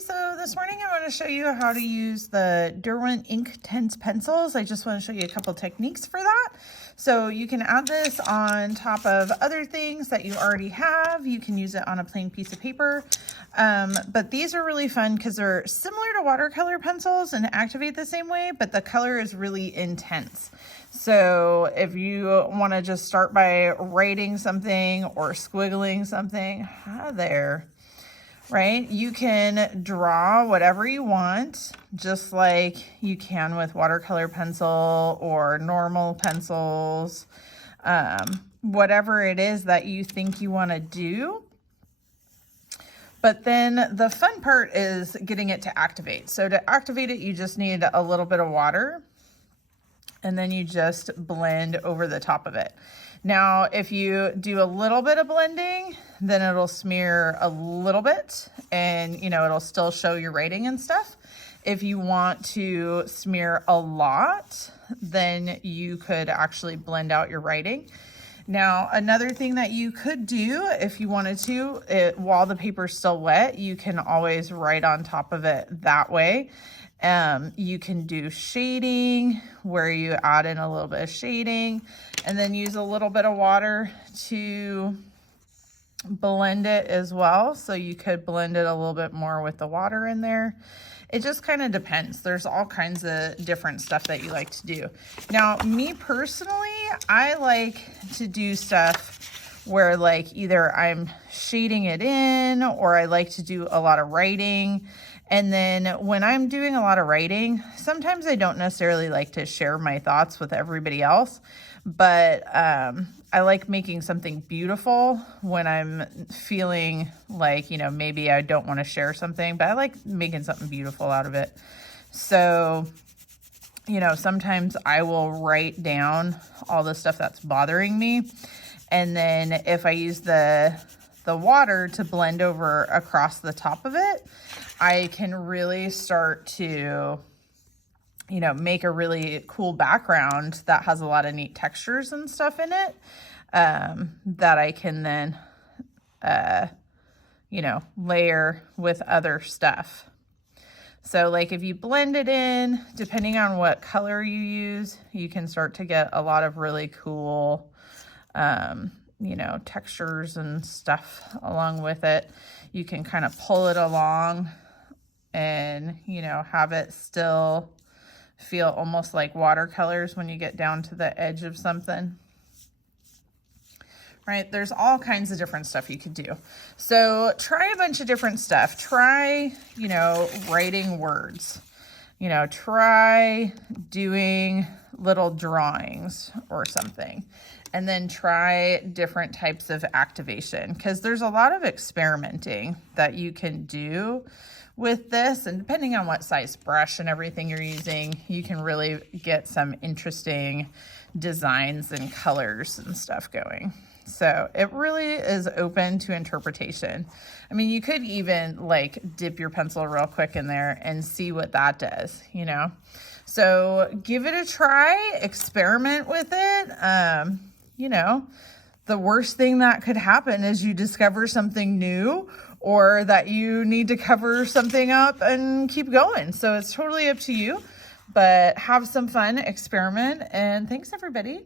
so this morning I want to show you how to use the Derwent Inktense Pencils. I just want to show you a couple techniques for that. So you can add this on top of other things that you already have. You can use it on a plain piece of paper. But these are really fun because they're similar to watercolor pencils and activate the same way, but the color is really intense. So if you want to just start by writing something or squiggling something, hi there. Right? You can draw whatever you want, just like you can with watercolor pencil or normal pencils, whatever it is that you think you want to do. But then the fun part is getting it to activate. So to activate it, you just need a little bit of water, and then you just blend over the top of it. Now, if you do a little bit of blending, then it'll smear a little bit and, it'll still show your writing and stuff. If you want to smear a lot, then you could actually blend out your writing. Now, another thing that you could do if you wanted to, while the paper's still wet, you can always write on top of it that way. You can do shading where you add in a little bit of shading and then use a little bit of water to blend it as well. So you could blend it a little bit more with the water in there. It just kind of depends. There's all kinds of different stuff that you like to do. Now, me personally, I like to do stuff where either I'm shading it in or I like to do a lot of writing. And then when I'm doing a lot of writing, sometimes I don't necessarily like to share my thoughts with everybody else, but I like making something beautiful when I'm feeling like, maybe I don't want to share something, but I like making something beautiful out of it. So, sometimes I will write down all the stuff that's bothering me. And then if I use the water to blend over across the top of it, I can really start to, make a really cool background that has a lot of neat textures and stuff in it, that I can then, layer with other stuff. So if you blend it in, depending on what color you use, you can start to get a lot of really cool, textures and stuff along with it. You can kind of pull it along and, have it still feel almost like watercolors when you get down to the edge of something. Right? There's all kinds of different stuff you could do. So try a bunch of different stuff. Try, writing words. Try doing little drawings or something. And then try different types of activation, because there's a lot of experimenting that you can do with this. And depending on what size brush and everything you're using, you can really get some interesting designs and colors and stuff going. So it really is open to interpretation. I mean, you could even dip your pencil real quick in there and see what that does, So give it a try, experiment with it. The worst thing that could happen is you discover something new or that you need to cover something up and keep going. So it's totally up to you, but have some fun, experiment, and thanks everybody.